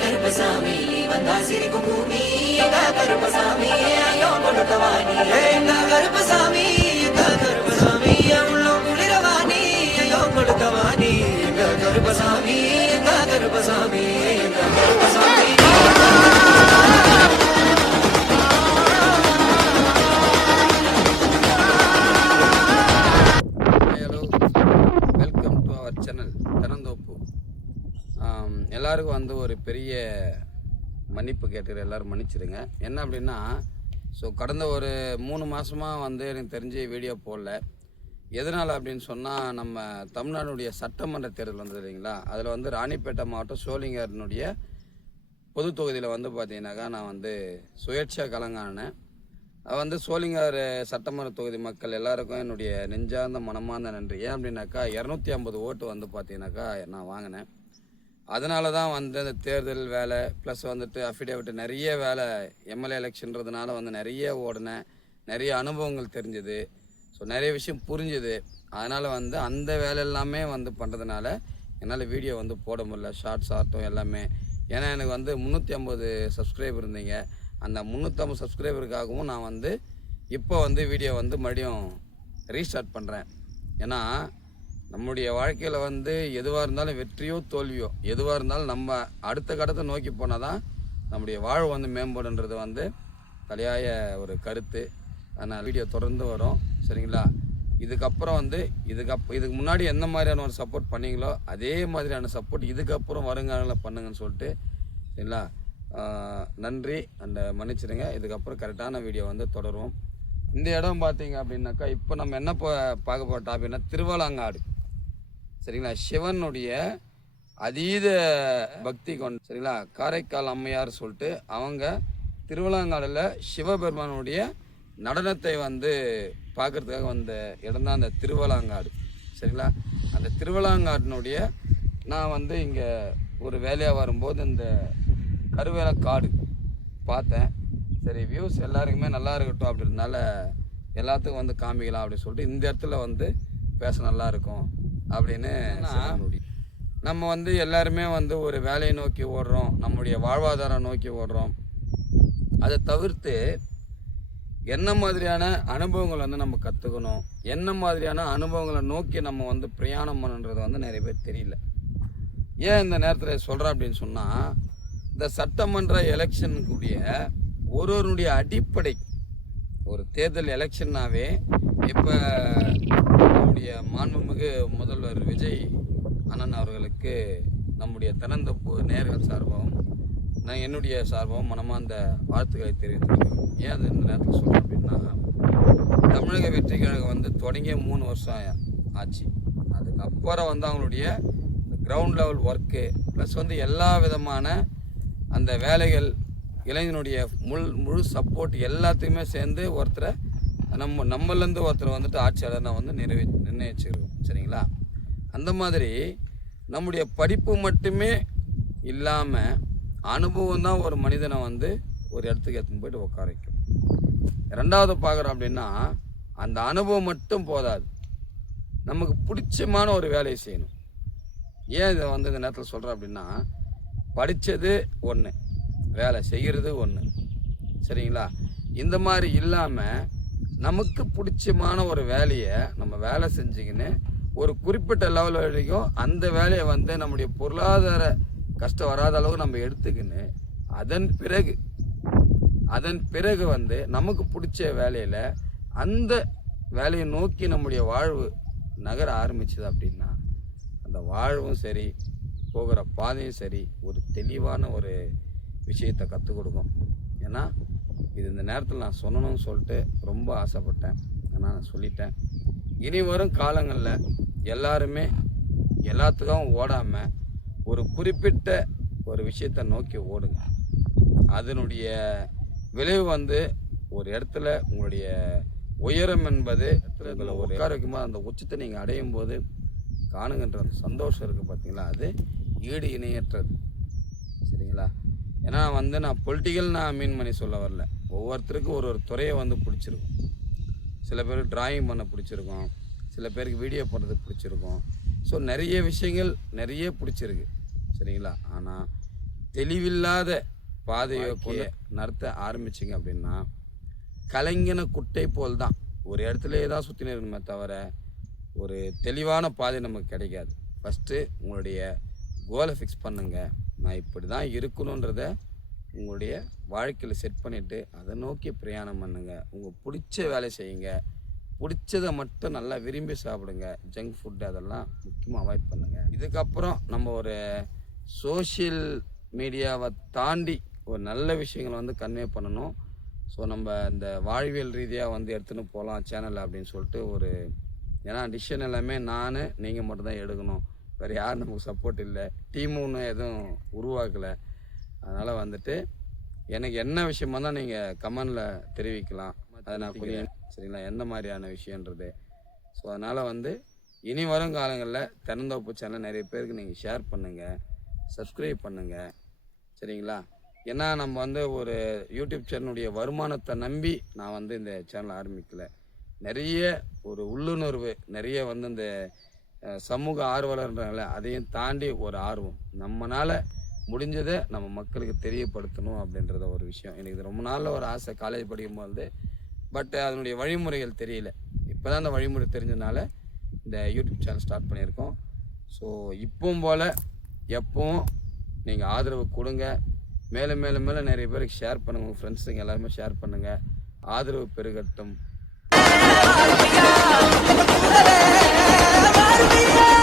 கருப்பசாமி வந்தா சிரிக்கும் பூமி எங்க கருப்பசாமி ஐயோ கொடுத்தவாணி எங்க கருப்பசாமி எங்க கருப்பசாமி உள்ள குளிரவாணி ஐயோ கொடுத்தவாணி எங்க கருப்பசாமி எங்க கருப்பசாமி எங்க Karuppasamy. Welcome to our channel Thiranthoppu. எல்லாருக்கும் வந்து ஒரு பெரிய மன்னிப்பு கேட்டுக்கிற எல்லோரும் மன்னிச்சிடுங்க. என்ன அப்படின்னா, கடந்த ஒரு 3 மாதமாக வந்து எனக்கு தெரிஞ்ச வீடியோ போடல. எதனால் அப்படின்னு சொன்னால், நம்ம தமிழ்நாடுடைய சட்டமன்ற தேர்தல் வந்தது இல்லைங்களா, அதில் வந்து ராணிப்பேட்டை மாவட்டம் சோளிங்கர்னுடைய பொது தொகுதியில் வந்து பார்த்தீங்கன்னாக்கா நான் வந்து சுயேட்சையாக கலங்கானேன். வந்து சோளிங்கர் சட்டமன்ற தொகுதி மக்கள் எல்லாருக்கும் என்னுடைய நெஞ்சார்ந்த மனமார்ந்த நன்றி. ஏன் அப்படின்னாக்கா 250 ஓட்டு வந்து பார்த்தீங்கன்னாக்கா நான் வாங்கினேன். அதனால தான் வந்து அந்த தேர்தல் வேலை ப்ளஸ் வந்துட்டு அஃபிடேவிட் நிறைய வேலை, எம்எல்ஏ எலெக்ஷன்றதுனால வந்து நிறைய ஓடினேன், நிறைய அனுபவங்கள் தெரிஞ்சுது, நிறைய விஷயம் புரிஞ்சுது. அதனால் வந்து அந்த வேலை எல்லாமே வந்து பண்ணுறதுனால என்னால் வீடியோ வந்து போட முடியல, ஷார்ட்ஸ் ஆகட்டும் எல்லாமே. ஏன்னா எனக்கு வந்து 350 சப்ஸ்கிரைபர் இருந்தீங்க. அந்த 350 சப்ஸ்கிரைபருக்காகவும் நான் வந்து இப்போ வந்து வீடியோ வந்து மறுபடியும் ரீஸ்டார்ட் பண்ணுறேன். ஏன்னா நம்முடைய வாழ்க்கையில் வந்து எதுவாக இருந்தாலும் வெற்றியோ தோல்வியோ எதுவாக இருந்தாலும் நம்ம அடுத்த கட்டத்தை நோக்கி போனால் தான் நம்முடைய வாழ்வு வந்து மேம்படுன்றது வந்து தலையாய ஒரு கருத்து. அதனால் வீடியோ தொடர்ந்து வரும், சரிங்களா? இதுக்கப்புறம் வந்து இதுக்கு முன்னாடி எந்த மாதிரியான ஒரு சப்போர்ட் பண்ணீங்களோ அதே மாதிரியான சப்போர்ட் இதுக்கப்புறம் வருங்காலங்களில் பண்ணுங்கன்னு சொல்லிட்டு, சரிங்களா? நன்றி அண்ட் மன்னிச்சிடுங்க. இதுக்கப்புறம் கரெக்டான வீடியோ வந்து தொடருவோம். இந்த இடம் பார்த்தீங்க அப்படின்னாக்கா இப்போ நம்ம என்ன பார்க்க போகிற டாபிக்னா திருவலாங்காடு, சரிங்களா? சிவனுடைய அதீத பக்தி கொண்டு, சரிங்களா, காரைக்கால் அம்மையார் சொல்லிட்டு அவங்க திருவலாங்காடில் சிவபெருமானுடைய நடனத்தை வந்து பார்க்குறதுக்காக வந்த இடம் தான் அந்த திருவலாங்காடு, சரிங்களா? அந்த திருவலாங்காட்டினுடைய நான் வந்து இங்கே ஒரு வேலையாக வரும்போது இந்த கருவேலக்காடு பார்த்தேன். சரி, வியூஸ் எல்லாருக்குமே நல்லா இருக்கட்டும் அப்படின்றதுனால எல்லாத்துக்கும் வந்து காமிக்கலாம் அப்படின்னு சொல்லிட்டு இந்த இடத்துல வந்து பேச நல்லா இருக்கும் அப்படின்னு. நம்ம வந்து எல்லாருமே வந்து ஒரு வேலையை நோக்கி ஓடுறோம், நம்முடைய வாழ்வாதாரம் நோக்கி ஓடுறோம். அதை தவிர்த்து என்ன மாதிரியான அனுபவங்களை வந்து நம்ம கற்றுக்கணும், என்ன மாதிரியான அனுபவங்களை நோக்கி நம்ம வந்து பிரயாணம் பண்ணுன்றது வந்து நிறைய பேர் தெரியல. ஏன் இந்த நேரத்தில் சொல்கிறேன் அப்படின்னு சொன்னால், இந்த சட்டமன்ற எலெக்ஷனுக்குரிய ஒருவருடைய அடிப்படை ஒரு தேர்தல் எலெக்ஷன்னாவே இப்போ நம்முடைய மாண்புமிகு முதல்வர் விஜய் அண்ணன் அவர்களுக்கு நம்முடைய திறந்தோப்பு நேர்கள் சார்பாகவும் நான் என்னுடைய சார்பாகவும் மனமார்ந்த வாழ்த்துக்களை தெரிவித்துக்கிறோம். ஏன் அது இந்த நேரத்தில் சொல்கிறேன் அப்படின்னா, தமிழக வெற்றி கழகம் வந்து தொடங்கிய 3 வருஷம் ஆச்சு. அதுக்கப்புறம் வந்து அவங்களுடைய கிரவுண்ட் லெவல் ஒர்க்கு ப்ளஸ் வந்து எல்லா விதமான அந்த வேலைகள், இளைஞனுடைய முழு சப்போர்ட் எல்லாத்தையுமே சேர்ந்து ஒருத்தரை நம்மளேருந்து ஒருத்தரை வந்துட்டு ஆட்சியாளர் வந்து நிர்ணயிச்சிருக்கோம், சரிங்களா? அந்த மாதிரி நம்முடைய படிப்பு மட்டுமே இல்லாமல் அனுபவம் தான் ஒரு மனிதனை வந்து ஒரு இடத்துக்கு எடுத்துன்னு போயிட்டு உட்கார வைக்கும். ரெண்டாவது பார்க்குறோம் அப்படின்னா, அந்த அனுபவம் மட்டும் போதாது, நமக்கு பிடிச்சமான ஒரு வேலையை செய்யணும். ஏன் இதை வந்து இந்த நேரத்தில் சொல்கிறேன் அப்படின்னா, படித்தது ஒன்று, வேலை செய்கிறது ஒன்று, சரிங்களா? இந்த மாதிரி இல்லாமல் நமக்கு பிடிச்சமான ஒரு வேலையை நம்ம வேலை செஞ்சுக்கின்னு ஒரு குறிப்பிட்ட லெவல் வரைக்கும் அந்த வேலையை வந்து நம்முடைய பொருளாதார கஷ்டம் வராத அளவுக்கு நம்ம எடுத்துக்கின்னு அதன் பிறகு வந்து நமக்கு பிடிச்ச வேலையில் அந்த வேலையை நோக்கி நம்முடைய வாழ்வு நகர ஆரம்பிச்சது அப்படின்னா அந்த வாழ்வும் சரி, போகிற பாதையும் சரி, ஒரு தெளிவான ஒரு விஷயத்தை கற்றுக் கொடுக்கும். ஏன்னா இது இந்த நேரத்தில் நான் சொல்லணும்னு சொல்லிட்டு ரொம்ப ஆசைப்பட்டேன். ஆனால் நான் சொல்லிட்டேன். இனி வரும் காலங்களில் எல்லாருமே எல்லாத்துக்கும் ஓடாமல் ஒரு குறிப்பிட்ட ஒரு விஷயத்தை நோக்கி ஓடுங்க. அதனுடைய விளைவு வந்து ஒரு இடத்துல உங்களுடைய உயரம் என்பது உங்களை உட்கார வைக்கும்போது அந்த உச்சத்தை நீங்கள் அடையும் போது காணுங்கன்ற அந்த சந்தோஷம் இருக்குது பார்த்தீங்களா, அது ஈடு இணையற்றது, சரிங்களா? ஏன்னா வந்து நான் பொலிட்டிக்கல் மீன் பண்ணி சொல்ல வரல. ஒவ்வொருத்தருக்கும் ஒரு துறையை வந்து பிடிச்சிருக்கும். சில பேருக்கு டிராயிங் பண்ண பிடிச்சிருக்கும், சில பேருக்கு வீடியோ பண்ணுறதுக்கு பிடிச்சிருக்கும். ஸோ நிறைய விஷயங்கள் நிறைய பிடிச்சிருக்கு, சரிங்களா? ஆனால் தெளிவில்லாத பாதையை கொண்டு நடத்த ஆரம்பிச்சிங்க அப்படின்னா கலைஞன குட்டை போல் தான் ஒரு இடத்துலையே தான் சுற்றி இருக்கணுமே தவிர ஒரு தெளிவான பாதை நமக்கு கிடைக்காது. ஃபஸ்ட்டு உங்களுடைய கோலை ஃபிக்ஸ் பண்ணுங்க. நான் இப்படி தான் இருக்கணுன்றத உங்களுடைய வாழ்க்கையில் செட் பண்ணிவிட்டு அதை நோக்கி பிரயாணம் பண்ணுங்க. உங்கள் பிடிச்ச வேலை செய்யுங்க. பிடிச்சதை மட்டும் நல்லா விரும்பி சாப்பிடுங்க. ஜங்க் ஃபுட்டு அதெல்லாம் முக்கியமாக அவாய்ட் பண்ணுங்கள். இதுக்கப்புறம் நம்ம ஒரு சோஷியல் மீடியாவை தாண்டி ஒரு நல்ல விஷயங்களை வந்து கன்வே பண்ணணும். ஸோ நம்ம இந்த வாழ்வியல் ரீதியாக வந்து எடுத்துன்னு போகலாம் சேனல் அப்படின்னு சொல்லிட்டு ஒரு ஏன்னா டிசிஷன் எல்லாமே நான் நீங்கள் மட்டும்தான் எடுக்கணும். வேறு யாரும் நமக்கு சப்போர்ட் இல்லை, டீமும் ஒன்றும் எதுவும் உருவாக்கலை. அதனால் வந்துட்டு எனக்கு என்ன விஷயமா தான் நீங்கள் கமெண்டில் தெரிவிக்கலாம். அதை நான் புரியும் சரிங்களா, எந்த மாதிரியான விஷயன்றது. ஸோ அதனால் வந்து இனி வரும் காலங்களில் தென்னந்தோப்பு சேனல் நிறைய பேருக்கு நீங்கள் ஷேர் பண்ணுங்கள், சப்ஸ்கிரைப் பண்ணுங்கள் சரிங்களா. ஏன்னா நம்ம வந்து ஒரு யூடியூப் சேனலுடைய வருமானத்தை நம்பி நான் வந்து இந்த சேனலை ஆரம்பிக்கலை. நிறைய ஒரு உள்ளுணர்வு, நிறைய வந்து இந்த சமூக ஆர்வலர்ன்றாங்களே அதையும் தாண்டி ஒரு ஆர்வம், நம்மளால் முடிஞ்சதை நம்ம மக்களுக்கு தெரியப்படுத்தணும் அப்படின்றத ஒரு விஷயம். எனக்கு இது ரொம்ப நாளில் ஒரு ஆசை காலேஜ் படிக்கும்போது. பட் அதனுடைய வழிமுறைகள் தெரியல. இப்போ தான் அந்த வழிமுறை தெரிஞ்சதுனால இந்த யூடியூப் சேனல் ஸ்டார்ட் பண்ணியிருக்கோம். ஸோ இப்பவும் போல் எப்பவும் நீங்கள் ஆதரவு கொடுங்க. மேலும் மேலும் மேலே நிறைய பேருக்கு ஷேர் பண்ணுங்கள். உங்கள் ஃப்ரெண்ட்ஸுங்க எல்லாருமே ஷேர் பண்ணுங்கள். ஆதரவு பெருகட்டும்.